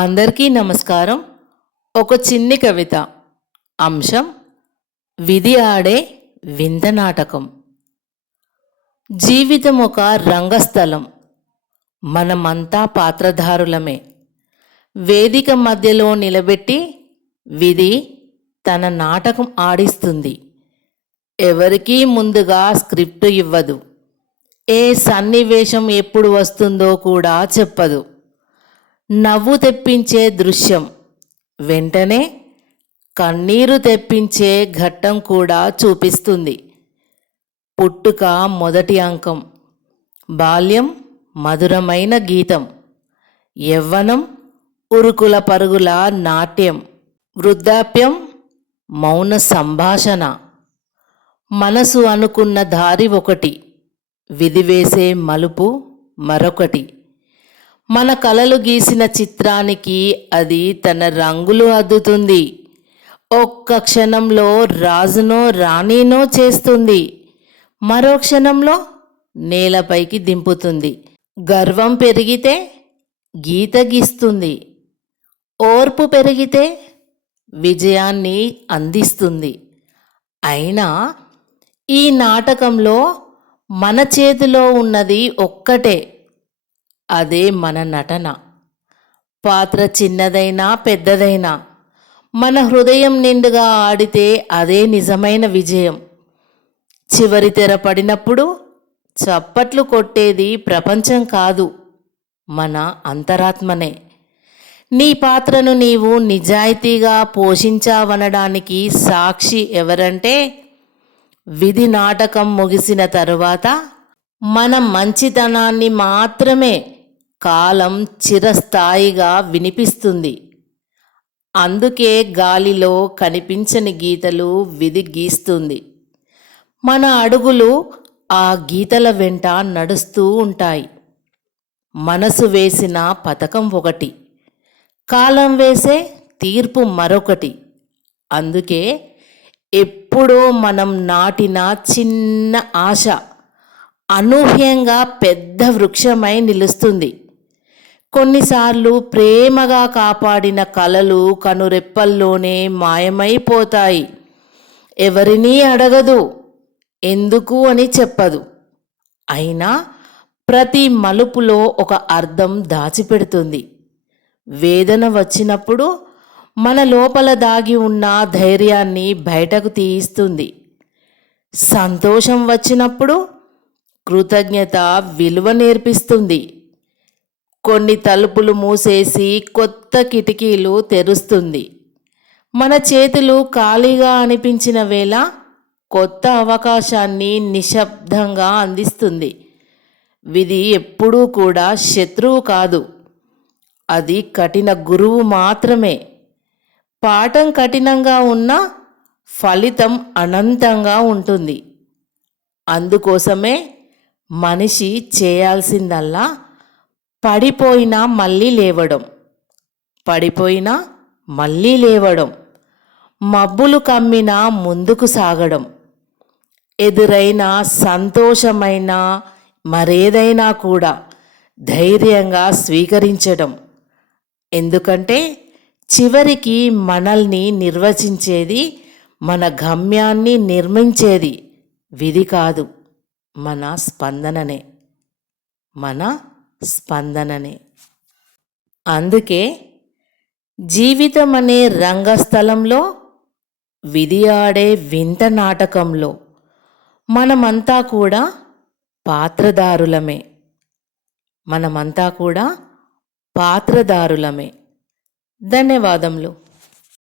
అందరికీ నమస్కారం. ఒక చిన్ని కవిత. అంశం: విధి ఆడే వింత నాటకం. జీవితం ఒక రంగస్థలం. మనమంతా పాత్రధారులమే. వేదిక మధ్యలో నిలబెట్టి విధి తన నాటకం ఆడిస్తుంది. ఎవరికీ ముందుగా స్క్రిప్ట్ ఇవ్వదు. ఏ సన్నివేశం ఎప్పుడు వస్తుందో కూడా చెప్పదు. నవ్వు తెప్పించే దృశ్యం, వెంటనే కన్నీరు తెప్పించే ఘట్టం కూడా చూపిస్తుంది. పుట్టుక మొదటి అంకం, బాల్యం మధురమైన గీతం, యవ్వనం ఉరుకుల పరుగుల నాట్యం, వృద్ధాప్యం మౌన సంభాషణ. మనసు అనుకున్న దారి ఒకటి, విధివేసే మలుపు మరొకటి. మన కలలు గీసిన చిత్రానికి అది తన రంగులు అద్దుతుంది. ఒక్క క్షణంలో రాజునో రాణినో చేస్తుంది, మరో క్షణంలో నేలపైకి దింపుతుంది. గర్వం పెరిగితే గీత గీస్తుంది, ఓర్పు పెరిగితే విజయాన్ని అందిస్తుంది. అయినా ఈ నాటకంలో మన చేతిలో ఉన్నది ఒక్కటే, అదే మన నటన. పాత్ర చిన్నదైనా పెద్దదైనా మన హృదయం నిండుగా ఆడితే అదే నిజమైన విజయం. చివరి తెర పడినప్పుడు చప్పట్లు కొట్టేది ప్రపంచం కాదు, మన అంతరాత్మనే. నీ పాత్రను నీవు నిజాయితీగా పోషించావనడానికి సాక్షి ఎవరంటే, విధి నాటకం ముగిసిన తరువాత మన మంచితనాన్ని మాత్రమే కాలం చిరస్థాయిగా వినిపిస్తుంది. అందుకే గాలిలో కనిపించని గీతలు విధి గీస్తుంది. మన అడుగులు ఆ గీతల వెంట నడుస్తూ ఉంటాయి. మనసు వేసిన పథకం ఒకటి, కాలం వేసే తీర్పు మరొకటి. అందుకే ఎప్పుడో మనం నాటిన చిన్న ఆశ అనూహ్యంగా పెద్ద వృక్షమై నిలుస్తుంది. కొన్నిసార్లు ప్రేమగా కాపాడిన కలలు కనురెప్పల్లోనే మాయమైపోతాయి. ఎవరినీ అడగదు, ఎందుకు అని చెప్పదు. అయినా ప్రతి మలుపులో ఒక అర్థం దాచిపెడుతుంది. వేదన వచ్చినప్పుడు మన లోపల దాగి ఉన్న ధైర్యాన్ని బయటకు తీయిస్తుంది. సంతోషం వచ్చినప్పుడు కృతజ్ఞత విలువ నేర్పిస్తుంది. కొన్ని తలుపులు మూసేసి కొత్త కిటికీలు తెరుస్తుంది. మన చేతులు ఖాళీగా అనిపించిన వేళ కొత్త అవకాశాన్ని నిశ్శబ్దంగా అందిస్తుంది. విధి ఎప్పుడూ కూడా శత్రువు కాదు, అది కఠిన గురువు మాత్రమే. పాఠం కఠినంగా ఉన్నా ఫలితం అనంతంగా ఉంటుంది. అందుకోసమే మనిషి చేయాల్సిందల్లా పడిపోయినా మళ్ళీ లేవడం, పడిపోయినా మళ్ళీ లేవడం, మబ్బులు కమ్మినా ముందుకు సాగడం, ఎదురైన సంతోషమైన మరేదైనా కూడా ధైర్యంగా స్వీకరించడం. ఎందుకంటే చివరికి మనల్ని నిర్వచించేది, మన గమ్యాన్ని నిర్మించేది విధి కాదు, మన స్పందననే. అందుకే జీవితం అనే రంగస్థలంలో, విధి ఆడే వింత నాటకంలో మనమంతా కూడా పాత్రధారులమే. ధన్యవాదములు.